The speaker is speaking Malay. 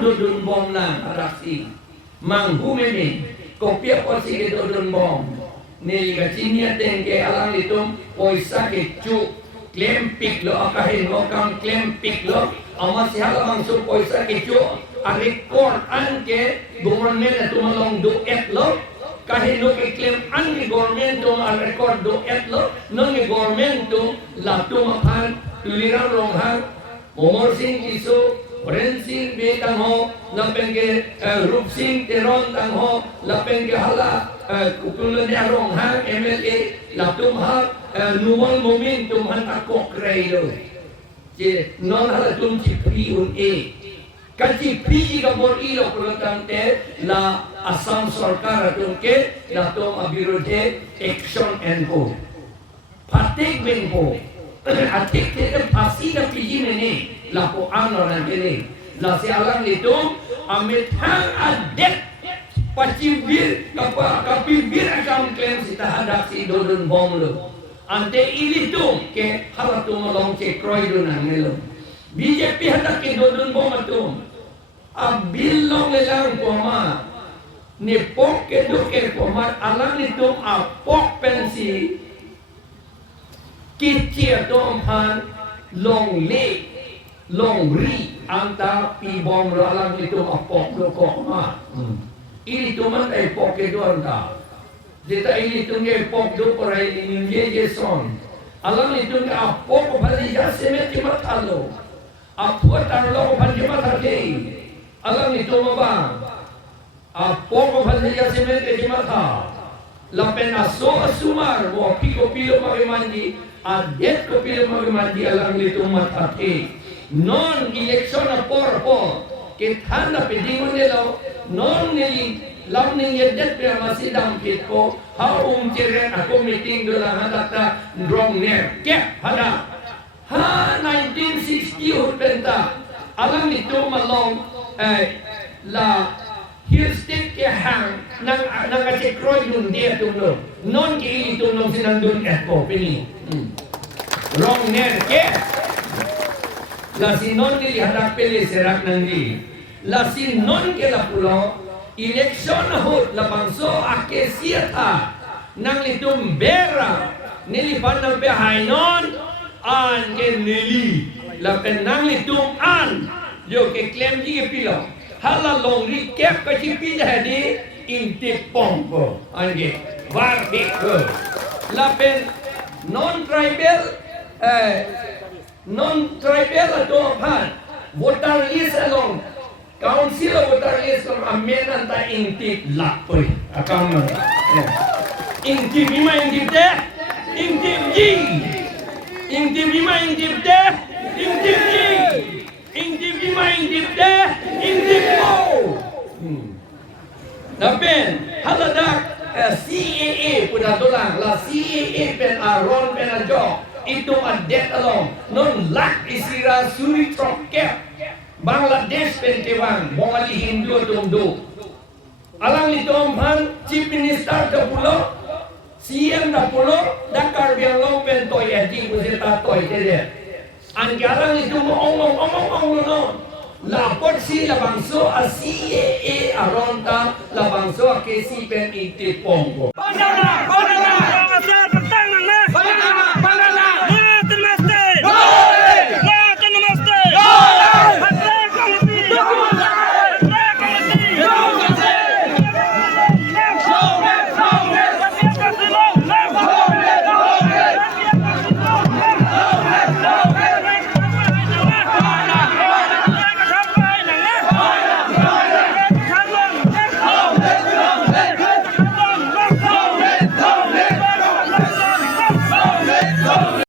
dodon bom na araksi manghumeme kopia posi ke dodon bom nili kacinia tengke alang litum poisa ke cu claim pick lo akahin lo kam claim pick lo amas hala mangsu poisa ke cu a record an ke government tumalong duet lo kahit no claim an ni government to a record duet lo no ni government to la tumapan tuliran ronghang Momor Singh iso Oren Singh betang ho lapen ke Rup Singh teron tang ho lapen ke hala kukulan dia rong ha MLA latum ha nuwal momentum han takok reido je non hala tum chi pri un e kachi pri ka bor ilo program te la Assam sarkar atum ke latum abirodhe action and go patek ben ho atik te pasi na piji ne la po ano na kene la si alang itu amit hang adet pacibir kapibir akam klaim si tahadak si dodon bom lo ante ili tu ke halatu molong ke kroy do na ngelo BJP hadak ke dodon bom atum abil long lelang poma ni pok ke do ke poma alang itu apok pensi kicir dom han long le long ri anta pi bom lo alam itu apok lo kok ma ini tu man ai pok ke do anta jeta ini tu nge pok do porai ini ye son alam itu nge apok bali ja semet ki mat alo apok tar lo bali mat ke alam itu ma ba apok bali ja semet ki mat lapen aso asumar wo piko pilo magi adet ko pilo magi alam itu mat ke non election por ke thanda pedingon nelo non neli lamning yedet pe masih dam pit ko ha chere ako meeting do la hata drong ne ke hada ha 1960 hutbenta alam itu malong la hill state ke hang nang ka kroy dun dia tu no non ke itu no sinandun ko pini wrong ne ke la sinon ni hadap pele serak nangi la sinon ke la pulo election hot la bangso ake siata nang litum bera nili panang be hainon an ke nili la penang litum an yo ke claim ji ke pilo hala long ri kep ka chi pi jadi inti pompo ange war bi la pen non tribal atau apa voter list along council voter list kom amenan ta inti lapoi akam inti bima inti de inti ji inti bima inti de inti ji inti bima inti de inti po dapen haladak CAA punya dolang la CAA pen aron pen ajo itu adet along non lak isira suri trokep Bangladesh pentewang bongali Hindu tumdu alang itu omhan chief minister da pulo CM da pulo dakar biang long pentoy edi kuseta toy tede anggaran itu omong no lapor si labangso a CAA aronta labangso a KC pen iti pongo